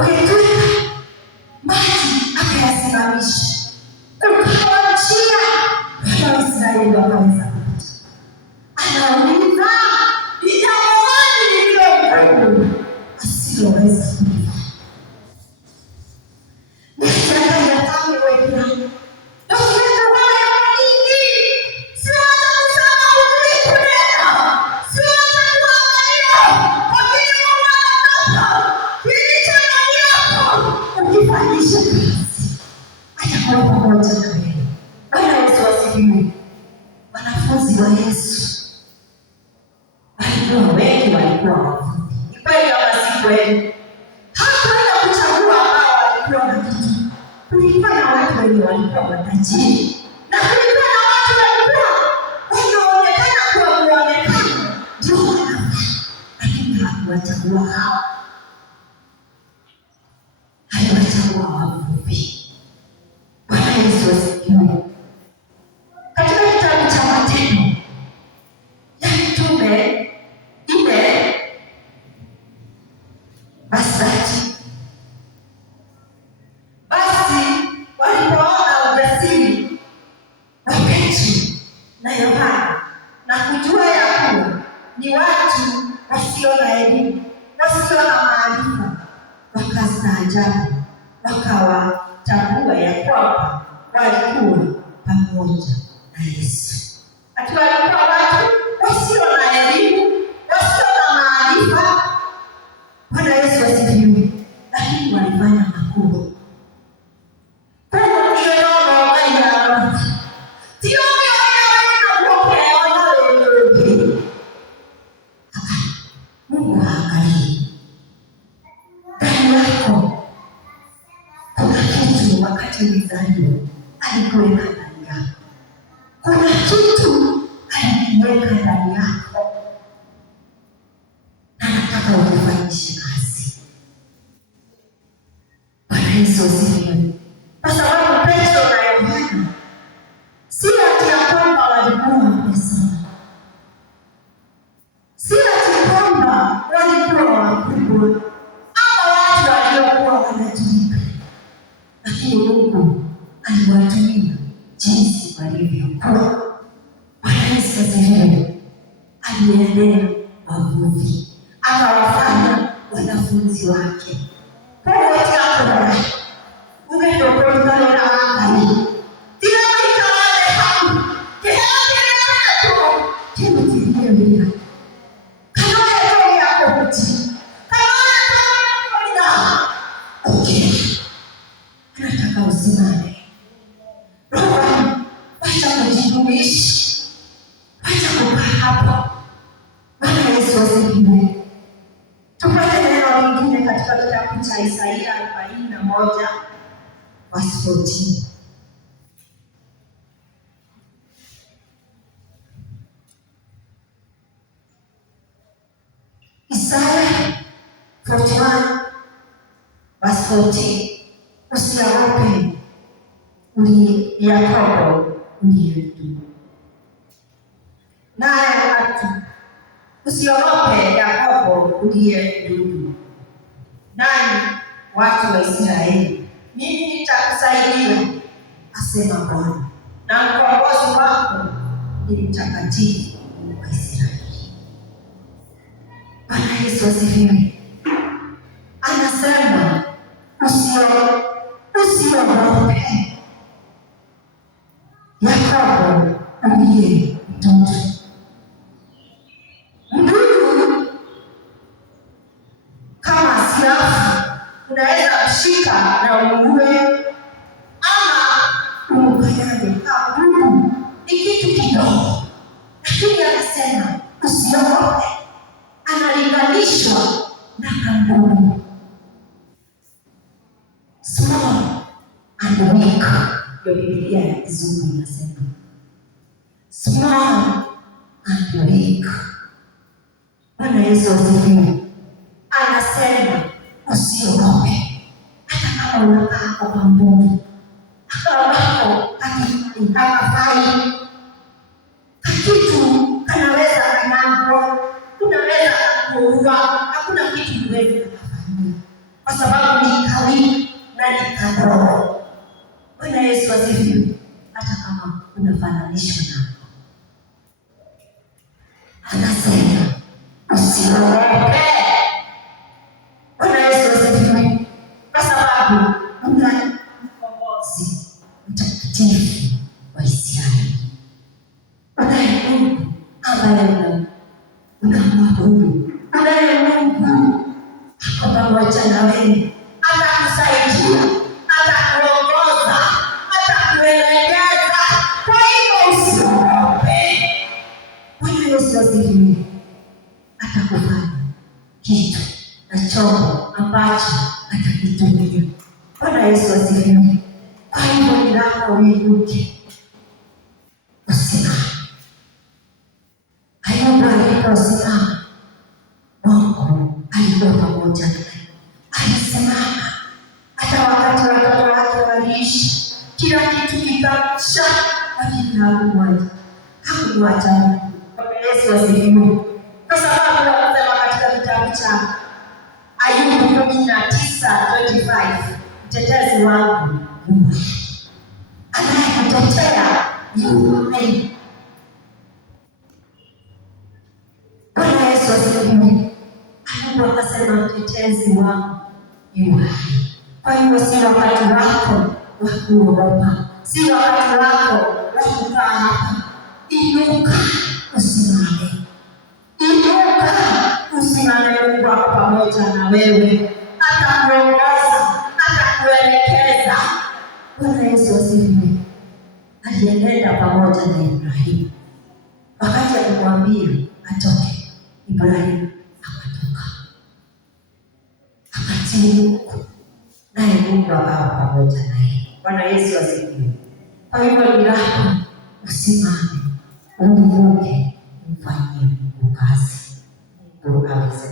ukitwika maji akayasimamisha, ukawa njia wana Israeli wakaweza kupita. Anauliza, ni jambo gani lililo ngumu asiloweza kulifanya? Wanafunzi wa Yesu walikuwa wengi, walikuwa wavuvi. Ni kweli kama si kweli? Hakuenda kuchagua ambao walikuwa na kitu. Kulikuwa na watu wenye walikuwa matajiri, na kulikuwa na watu walikuwa wanaonekana kuwa muonekano ndio wanafaa, lakini hakuwachagua hao. Aliwachagua wavuvi. Bwana Yesu asifiwe. Katika kitabu cha Matendo ya Mitume 4 basi walipoona ujasiri wa Petro na Yohana na kujua ya kuwa ni watu wasio na elimu, wasio na maarifa, wakastaajabu, wakawatambua ya kwamba walikuwa pamoja na Yesu. Ati walikuwa watu wasio na elimu, wasio na maarifa. Bwana Yesu asifiwe. Lakini walifanya makubwa. Mungu haangalii ndani yako. Kuna kitu wakati ulizaliwa alikuweka ndani yako. Kuna kitu alikiweka ndani yako, na nataka ukifanyishe kazi. Bwana Yesu asifiwe. Kwa sababu Petro na Yohana si ati ya kwamba walikuwa wamesoma, si ati kwamba walikuwa wakubwa ama watu waliokuwa wanajulikana, lakini Mungu aliwatumia jinsi walivyokuwa. Bwana Yesu asifiwe. Aliendea wavuvi, akawafanya wanafunzi wake. Nataka usimame. Wacha kujitumishi, wacha kukaa hapa. Bwana Yesu asifiwe. Tupate neno lingine katika kitabu cha Isaia 41 verse 14. Isaya 41 verse 14. Usiogope Yakobo uliye mdogo, naye watu. Usiogope Yakobo uliye mdogo, nani watu wa Israeli, mimi nitakusaidia, asema Bwana, na mkombozi wako ni mtakatifu wa Israeli. Bwana Yesu asifiwe. Anasema usiogope Yakobo uliye mtoto. Ndugu kama siafu unaweza kushika na uue ama umkanyage. Ndugu ni kitu kidogo, lakini anasema usiogope. Analinganishwa na kambuni. Small and weak. Ndio Biblia ya Kizungu inasema small and weak. Bwana Yesu asifiwe. Anasema usiogope, hata kama unakaa kwa kambuni, akawako akafai kitu kanaweza kanambo, kunaweza kuua, hakuna kitu uwezi kufanya. kwa sababu ni kawili na ni kadogo. Bwana Yesu asifiwe. Hata kama unafananishwa na anasema usiogope. Bwana Yesu asifiwe. Kwa sababu una mkombozi mtakatifu wa Israeli. Unaye Mungu ambaye unamwabudu. Unaye Mungu ako pamoja na wewe. Atakusaidia, atakuongoza, atakuelekeza. Kwa hivyo usiogope. Bwana Yesu asifiwe. Atakufanya kitu na chombo ambacho atakitumia. Bwana Yesu asifiwe. Kwa hivyo ni lako uinuke, usimame. Ayubu aliposimama, Mungu alikuwa pamoja naye. Alisimama hata wakati watoto wake waliishi, kila kitu kikaisha, lakini hakumwacha. Bwana Yesu asifiwe. Kwa sababu tunasema katika kitabu cha Ayubu 19:25, mtetezi wangu anayekutetea yu hai. Bwana Yesu asifiwe. Ayubu akasema mtetezi wangu yu hai. Kwa hivyo si wakati wako wa kuogopa, si wakati wako wa kukaa hapa. Inuka usimame, inuka usimame. Mungu ako pamoja na wewe, atakuongoza, atakuelekeza. Bwana Yesu asifiwe. Alienenda pamoja na Ibrahimu. Wakati alimwambia atoke, Ibrahimu akatoka, akatii Mungu, naye Mungu akawa pamoja naye. Bwana Yesu asifiwe. Kwa hivyo ni lako usimame, uvuke, mfanyie Mungu kazi. Mungu aweze